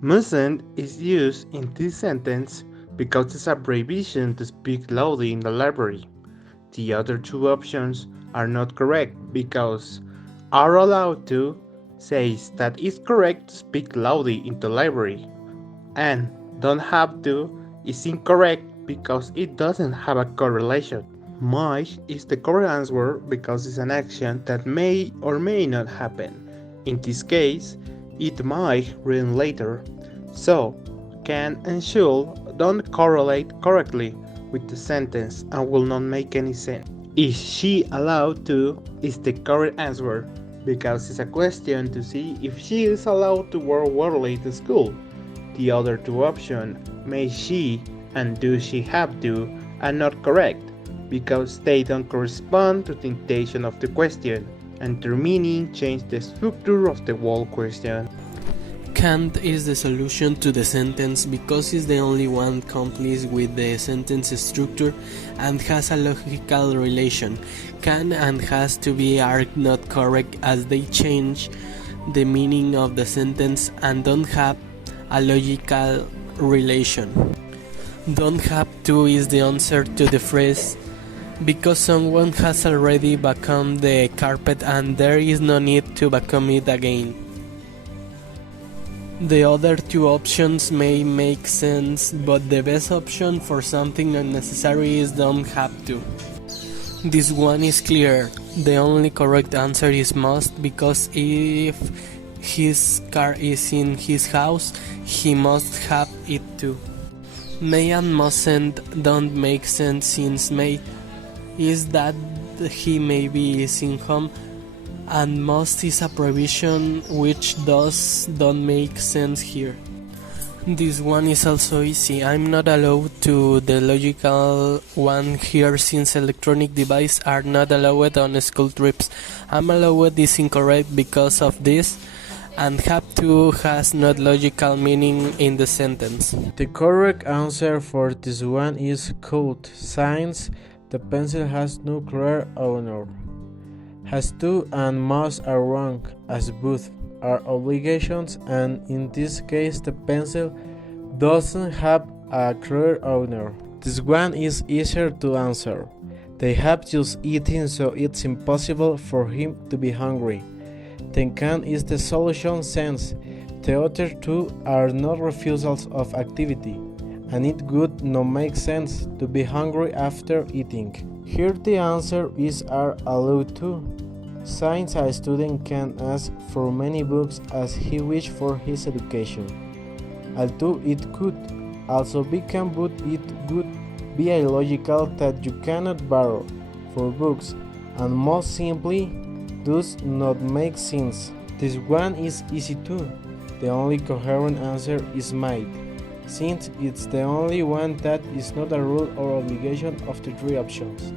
Mustn't is used in this sentence because it's a prohibition to speak loudly in the library. The other two options are not correct because are allowed to says that it's correct to speak loudly in the library, and don't have to is incorrect because it doesn't have a correlation. Might is the correct answer because it's an action that may or may not happen. In this case, it might rain later. So, can and should don't correlate correctly with the sentence and will not make any sense. Is she allowed to is the correct answer because it's a question to see if she is allowed to wear early to school. The other two options, may she and do she have to, are not correct because they don't correspond to the intention of the question and their meaning change the structure of the whole question. Can't is the solution to the sentence because it's the only one complete with the sentence structure and has a logical relation. Can and has to be are not correct as they change the meaning of the sentence and don't have a logical relation. Don't have to is the answer to the phrase because someone has already vacuumed the carpet and there is no need to vacuum it again. The other two options may make sense, but the best option for something unnecessary is don't have to. This one is clear. The only correct answer is must because if his car is in his house, he must have it too. May and mustn't don't make sense since may is that he maybe is in home and must is a provision which don't make sense here. This one is also easy. I'm not allowed to the logical one here since electronic devices are not allowed on school trips. I'm allowed is incorrect because of this and have to has not logical meaning in the sentence. The correct answer for this one is could, since the pencil has no clear owner. Has to and must are wrong, as both are obligations, and in this case the pencil doesn't have a clear owner. This one is easier to answer. They have just eaten, so it's impossible for him to be hungry. Then can is the solution since the other two are not refusals of activity, and it would not make sense to be hungry after eating. Here the answer is are allowed to, since a student can ask for many books as he wishes for his education. Although it could also become but it would be illogical that you cannot borrow for books and most simply does not make sense. This one is easy too. The only coherent answer is might, since it's the only one that is not a rule or obligation of the three options.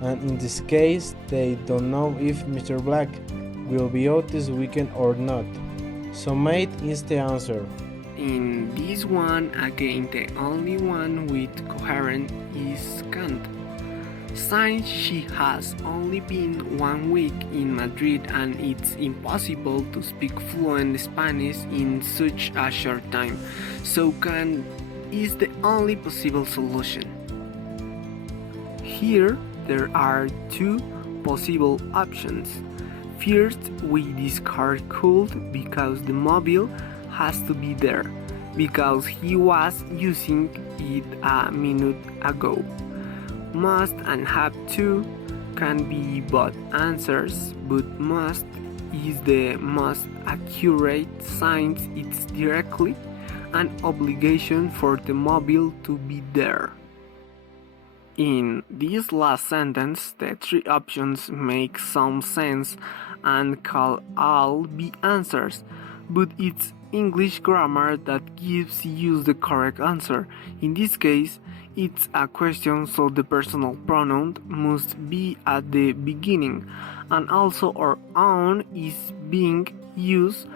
And in this case, they don't know if Mr. Black will be out this weekend or not. So might is the answer. In this one, again, the only one with coherent is can't. Since she has only been 1 week in Madrid and it's impossible to speak fluent Spanish in such a short time, so can is the only possible solution. Here, there are two possible options. First, we discard could because the mobile has to be there, because he was using it a minute ago. Must and have to can be both answers, but must is the most accurate since it's directly an obligation for the mobile to be there. In this last sentence, the three options make some sense and can all be answers, but it's English grammar that gives you the correct answer. In this case, it's a question, so the personal pronoun must be at the beginning, and also our own is being used,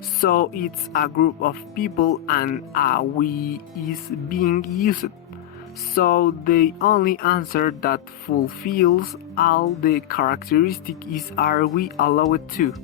so it's a group of people and a we is being used. So the only answer that fulfills all the characteristics is are we allowed to.